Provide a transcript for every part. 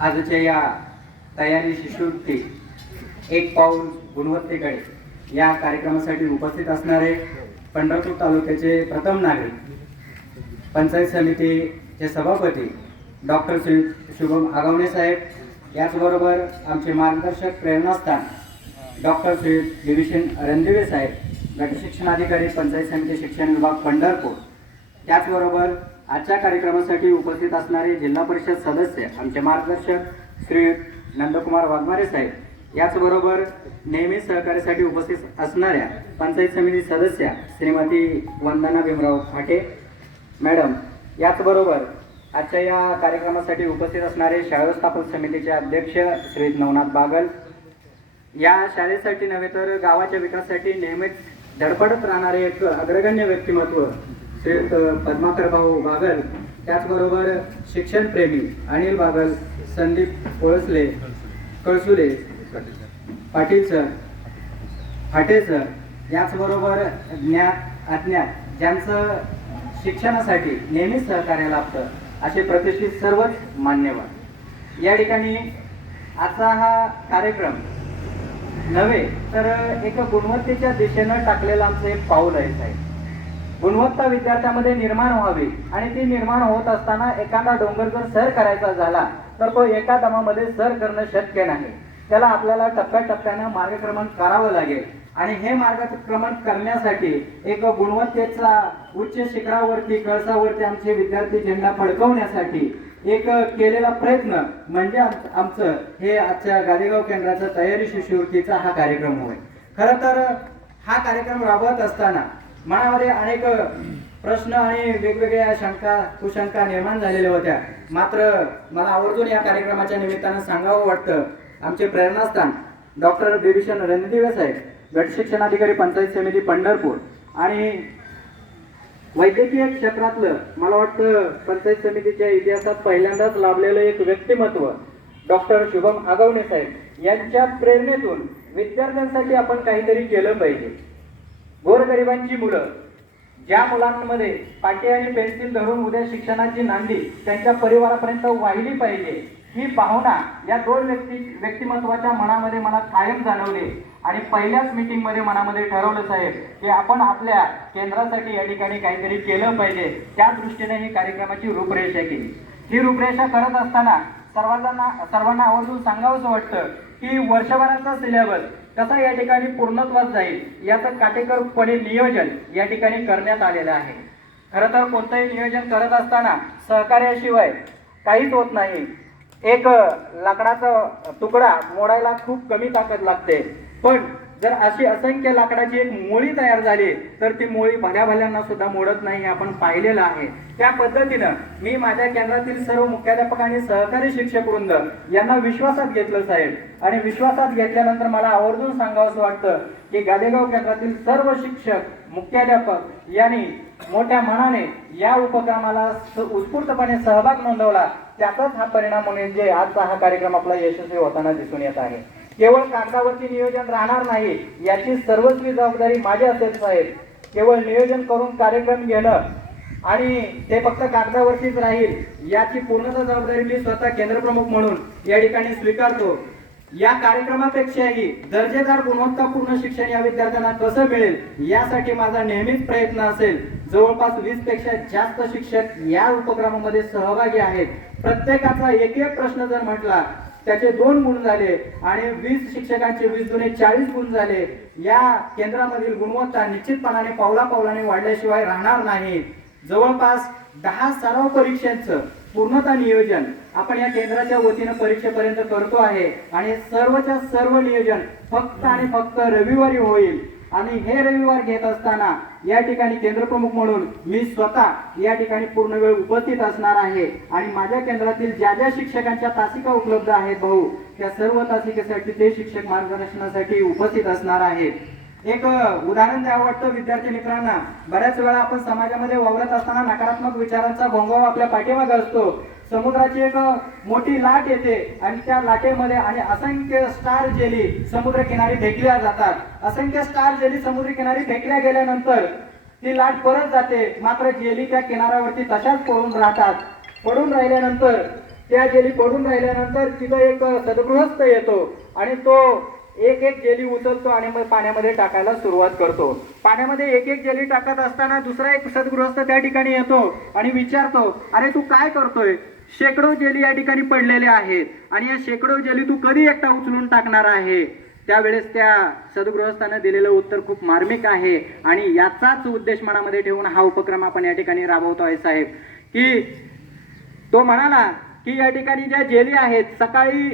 आजच्या या तयारी शिष्यवृत्ती एक पाऊल गुणवत्तेकडे या कार्यक्रमासाठी उपस्थित असणारे पंढरपूर तालुक्याचे प्रथम नागरिक पंचायत समितीचे सभापती डॉक्टर श्री शुभम आगवणे साहेब, याचबरोबर आमचे मार्गदर्शक प्रेरणास्थान डॉक्टर श्री डिव्हिजन रणदिवे साहेब, गटशिक्षणाधिकारी पंचायत समिती शिक्षण विभाग पंढरपूर, त्याचबरोबर आजच्या कार्यक्रमासाठी उपस्थित असणारे जिल्हा परिषद सदस्य आमचे मार्गदर्शक श्री नंदकुमार वाघमारे साहेब, याचबरोबर नेहमी सहकार्यासाठी उपस्थित असणाऱ्या पंचायत समिती सदस्य श्रीमती वंदना भीमराव फाटे मॅडम, याचबरोबर आजच्या या कार्यक्रमासाठी उपस्थित असणारे शाळा व्यवस्थापन समितीचे अध्यक्ष श्री नवनाथ बागल, या शाळेसाठी नव्हे तर गावाच्या विकासासाठी नेहमीच धडपडत राहणारे एक अग्रगण्य व्यक्तिमत्व श्री पद्माकर भाऊ बागल, त्याचबरोबर शिक्षणप्रेमी अनिल बागल, संदीप कळसुले पाटील सर, फाटे सर, याचबरोबर ज्ञात अज्ञात ज्यांचं शिक्षणासाठी नेहमीच सहकार्य लाभतं असे प्रतिष्ठित सर्वच मान्यवर. या ठिकाणी आजचा हा कार्यक्रम नव्हे तर एक गुणवत्तेच्या दिशेनं टाकलेलं आमचं एक पाऊल आहे साहेब. गुणवत्ता विद्यार्थ्यांमध्ये निर्माण व्हावी आणि ती निर्माण होत असताना एखादा डोंगर जर सर करायचा झाला तर तो एका दमामध्ये सर करणं शक्य नाही. त्याला आपल्याला टप्प्याटप्प्यानं मार्गक्रमण करावं लागेल आणि हे मार्गक्रमण करण्यासाठी एक गुणवत्तेचा उच्च शिखरावरती कळसावरती आमचे विद्यार्थी झेंडा फडकवण्यासाठी एक केलेला प्रयत्न म्हणजे आमचं हे आजच्या गादेगाव केंद्राचा तयारी शिष्यवृत्तीचा हा कार्यक्रम होय. खरं तर हा कार्यक्रम राबवत असताना मनामध्ये अनेक प्रश्न आणि वेगवेगळ्या शंका कुशंका निर्माण झालेल्या होत्या. मात्र मला आवर्जून या कार्यक्रमाच्या निमित्तानं सांगावं वाटतं, आमचे प्रेरणास्थान डॉक्टर डिव्हिजन रणदिवे साहेब, गटशिक्षणाधिकारी पंचायत समिती पंढरपूर आणि वैद्यकीय क्षेत्रातलं मला वाटतं पंचायत समितीच्या इतिहासात पहिल्यांदाच लाभलेलं एक व्यक्तिमत्व डॉक्टर शुभम आगवणे साहेब यांच्या प्रेरणेतून विद्यार्थ्यांसाठी आपण काहीतरी केलं पाहिजे. गोरगरिबांची मुलं, ज्या मुलांमध्ये पाटी आणि पेन्सिल धरून उद्या शिक्षणाची नांदी त्यांच्या परिवारापर्यंत वाहिली पाहिजे, ही भावना या दोन व्यक्तिमत्वाच्या मनामध्ये मला कायम जाणवली आणि पहिल्याच मीटिंगमध्ये मनामध्ये ठरवलं साहेब की आपण आपल्या केंद्रासाठी या ठिकाणी काहीतरी केलं पाहिजे. त्या दृष्टीने ही कार्यक्रमाची रूपरेषा केली. ही रूपरेषा करत असताना सर्वांना आवर्जून सांगावंसं वाटतं की वर्षभराचा सिलेबस कसा या ठिकाणी पूर्णत्वास जाईल याचं काटेकोरपणे नियोजन या ठिकाणी करण्यात आलेलं आहे. खरं तर कोणतंही नियोजन करत असताना सहकार्याशिवाय काहीच होत नाही. एक लाकडाचा तुकडा मोडायला खूप कमी ताकद लागते, पण जर अशी असंख्य लाकडाची एक मोळी तयार झाली तर ती मोळी भल्याभल्यांना सुद्धा मोडत नाही, आपण पाहिलेलं आहे. त्या पद्धतीनं मी माझ्या केंद्रातील सर्व मुख्याध्यापक आणि सहकारी शिक्षक वृंद यांना विश्वासात घेतलं साहेब आणि विश्वासात घेतल्यानंतर मला आवर्जून सांगावंसं वाटतं की गादेगाव केंद्रातील सर्व शिक्षक मुख्याध्यापक यांनी मोठ्या मनाने या उपक्रमाला उत्स्फूर्तपणे सहभाग नोंदवला. त्याचाच हा परिणाम म्हणजे आजचा हा कार्यक्रम आपला यशस्वी होताना दिसून येत आहे. केवळ कागदावरती नियोजन राहणार नाही याची सर्वस्वी जबाबदारी माझी असेल साहेब. केवळ नियोजन करून कार्यक्रम घेणं आणि ते फक्त कागदावरतीच राहील याची पूर्णतः जबाबदारी मी स्वतः केंद्रप्रमुख म्हणून या ठिकाणी स्वीकारतो. या कार्यक्रमापेक्षाही दर्जेदार गुणवत्तापूर्ण शिक्षण या विद्यार्थ्यांना कसं मिळेल यासाठी माझा नेहमीच प्रयत्न असेल. जवळपास 20 पेक्षा जास्त शिक्षक या उपक्रमामध्ये सहभागी आहेत. प्रत्येकाचा एक एक प्रश्न जर म्हटला त्याचे 2 गुण झाले आणि 20 शिक्षकांचे 20 दुणे 40 गुण झाले. या केंद्रामधील गुणवत्ता निश्चितपणाने पावलापावलाने वाढल्याशिवाय राहणार नाही. जवळपास 10 सराव परीक्षांचं पूर्णतः नियोजन आपण या केंद्राच्या वतीनं परीक्षेपर्यंत करतो आहे आणि सर्वच्या सर्व नियोजन फक्त आणि फक्त रविवारी होईल. आणि हे रविवार घेत असताना या ठिकाणी केंद्रप्रमुख म्हणून मी स्वतः या ठिकाणी पूर्ण वेळ उपस्थित असणार आहे आणि माझ्या केंद्रातील ज्या ज्या शिक्षकांच्या तासिका उपलब्ध आहेत भाऊ, त्या सर्व तासिकेसाठी ते शिक्षक मार्गदर्शनासाठी उपस्थित असणार आहेत. एक उदाहरण द्यावं वाटतं विद्यार्थी मित्रांना. बऱ्याच वेळा आपण समाजामध्ये वावरत असताना नकारात्मक विचारांचा घोंगावा आपल्या पाठीमागे असतो. समुद्राची एक मोठी लाट येते आणि त्या लाटेमध्ये आणि असंख्य स्टार जेली समुद्रकिनारी फेकल्या जातात. असंख्य स्टार जेली समुद्रकिनारी फेकल्या गेल्यानंतर ती लाट परत जाते, मात्र जेली त्या किनाऱ्यावरती तशाच पडून राहतात. पडून राहिल्यानंतर त्या जेली पडून राहिल्यानंतर तिथं एक सद्गृहस्थ येतो आणि तो एक एक जेली उचलतो आणि मग पाण्यामध्ये टाकायला सुरुवात करतो. पाण्यामध्ये एक एक जेली टाकत असताना दुसरा एक सद्गृहस्थ त्या ठिकाणी येतो आणि विचारतो, अरे तू काय करतोय? शेकडो जेली या ठिकाणी पडलेल्या आहेत आणि या शेकडो जेली तू कधी एकटा उचलून टाकणार आहे? त्यावेळेस त्या सद्गृहस्थानं दिलेलं उत्तर खूप मार्मिक आहे आणि याचाच उद्देश मनामध्ये ठेवून हा उपक्रम आपण या ठिकाणी राबवतो आहे साहेब. की तो म्हणाला की या ठिकाणी ज्या जेली आहेत, सकाळी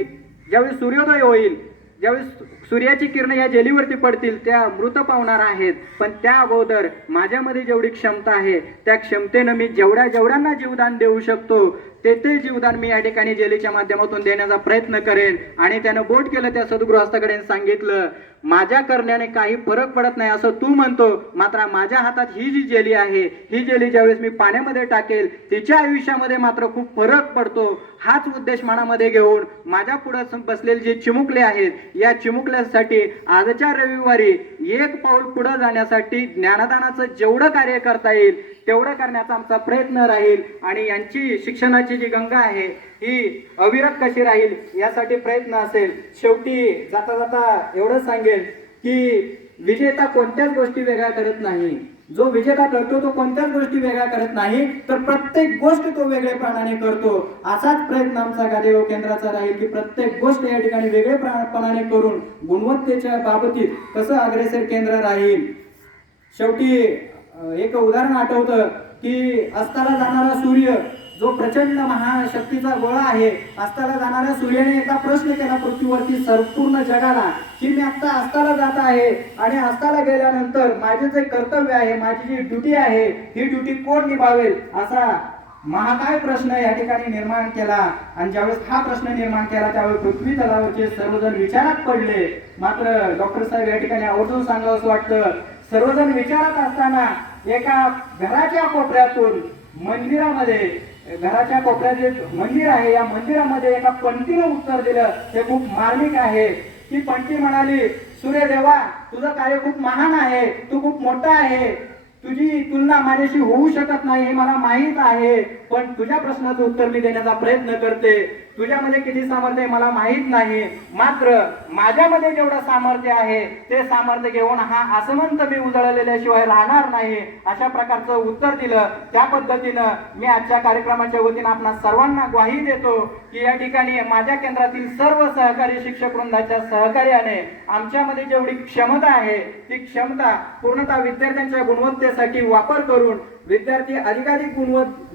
ज्यावेळी सूर्योदय होईल, ज्यावेळी सूर्याची किरण या जेलीवरती पडतील, त्या मृत पावणार आहेत. पण त्या अगोदर माझ्यामध्ये जेवढी क्षमता आहे त्या क्षमतेनं मी जेवढ्यांना जीवदान देऊ शकतो ते जीवदान मी या ठिकाणी जेलीच्या माध्यमातून देण्याचा प्रयत्न करेन. आणि त्यानं बोट केलं त्या सद्गृहस्थाकडे, सांगितलं, माझ्या करण्याने काही फरक पडत नाही असं तू म्हणतो, मात्र माझ्या हातात ही जी जेली आहे, ही जेली ज्यावेळेस मी पाण्यामध्ये टाकेल तिच्या आयुष्यामध्ये मात्र खूप फरक पडतो. हाच उद्देश मनामध्ये घेऊन माझ्या पुढे बसलेले जे चिमुकले आहेत, या चिमुकल्यासाठी आजच्या रविवारी एक पाऊल पुढे जाण्यासाठी ज्ञानदानाचं जेवढं कार्य करता येईल तेवढं करण्याचा आमचा प्रयत्न राहील. आणि यांची शिक्षणाची जी गंगा आहे ही अविरत कशी राहील यासाठी प्रयत्न असेल. शेवटी जाता जाता एवढंच सांगेल की विजेता कोणत्याच गोष्टी वेगळ्या करत नाही. जो विजेता करतो तो कोणत्याच गोष्टी वेगळ्या करत नाही, तर प्रत्येक गोष्ट तो वेगळेपणाने करतो. असाच प्रयत्न आमचा गादेगाव केंद्राचा राहील की प्रत्येक गोष्ट या ठिकाणी वेगळेपणाने करून गुणवत्तेच्या बाबतीत कसं अग्रेसर केंद्र राहील. शेवटी एक उदाहरण आठवतं की अस्ताला जाणारा सूर्य जो प्रचंड महाशक्तीचा गोळा आहे, अस्ताला जाणाऱ्या सूर्याने एका प्रश्न केला पृथ्वीवरती संपूर्ण जगाला की मी आता अस्ताला जात आहे आणि अस्ताला गेल्यानंतर माझे जे कर्तव्य आहे, माझी जी ड्युटी आहे, ही ड्युटी कोण निभावेल असा महाकाय प्रश्न या ठिकाणी निर्माण केला. आणि ज्यावेळेस हा प्रश्न निर्माण केला त्यावेळेस पृथ्वी तलावरचे सर्वजण विचारात पडले. मात्र डॉक्टर साहेब या ठिकाणी आवर्जून सांगावं असं वाटतं, सर्वजण विचारात असताना एका घराच्या कोपऱ्यातून मंदिरामध्ये, घराच्या कोपऱ्यात जे मंदिर आहे या मंदिरामध्ये एका पंक्तीनं उत्तर दिलं. ते खूप मार्मिक आहे. ती पंक्ती म्हणाली, सूर्यदेवा तुझं कार्य खूप महान आहे, तू खूप मोठा आहे, तुझी तुलना माझ्याशी होऊ शकत नाही हे मला माहीत आहे, पण तुझ्या प्रश्नाचं उत्तर मी देण्याचा प्रयत्न करते. तुझ्यामध्ये किती सामर्थ्य आहे मला माहीत नाही, मात्र माझ्यामध्ये जेवढं सामर्थ्य आहे ते सामर्थ्य घेऊन हा आसमंत मी उजळलेल्याशिवाय राहणार नाही, अशा प्रकारचं उत्तर दिलं. त्या पद्धतीनं मी आजच्या कार्यक्रमाच्या वतीनं आपणा सर्वांना ग्वाही देतो की या ठिकाणी माझ्या केंद्रातील सर्व सहकारी शिक्षक वृंदाच्या सहकार्याने आमच्यामध्ये जेवढी क्षमता आहे ती क्षमता पूर्णतः विद्यार्थ्यांच्या गुणवत्तेसाठी वापर करून विद्यार्थी अधिकाधिक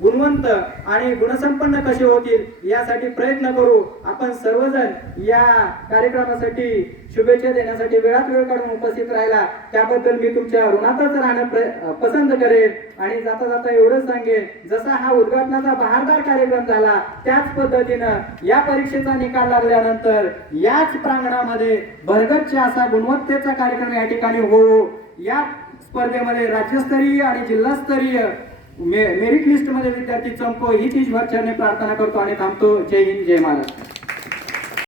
गुणवंत आणि गुणसंपन्न कसे होतील यासाठी प्रयत्न करू. आपण सर्वजण या कार्यक्रमासाठी शुभेच्छा देण्यासाठी वेळात वेळ काढून उपस्थित राहिला त्याबद्दल मी तुमच्या ऋणातच राहणं पसंत करेन. आणि जाता जाता एवढंच सांगेन, जसा हा उद्घाटनाचा बहारदार कार्यक्रम झाला त्याच पद्धतीनं या परीक्षेचा निकाल लागल्यानंतर याच प्रांगणामध्ये भरगच्च असा गुणवत्तेचा कार्यक्रम या ठिकाणी हो. या स्पर्धेमध्ये राज्यस्तरीय आणि जिल्हास्तरीय मेरिट लिस्ट मध्ये विद्यार्थी चमको हीच ईश्वरचरणी प्रार्थना करतो आणि थांबतो. जय हिंद, जय महाराष्ट्र.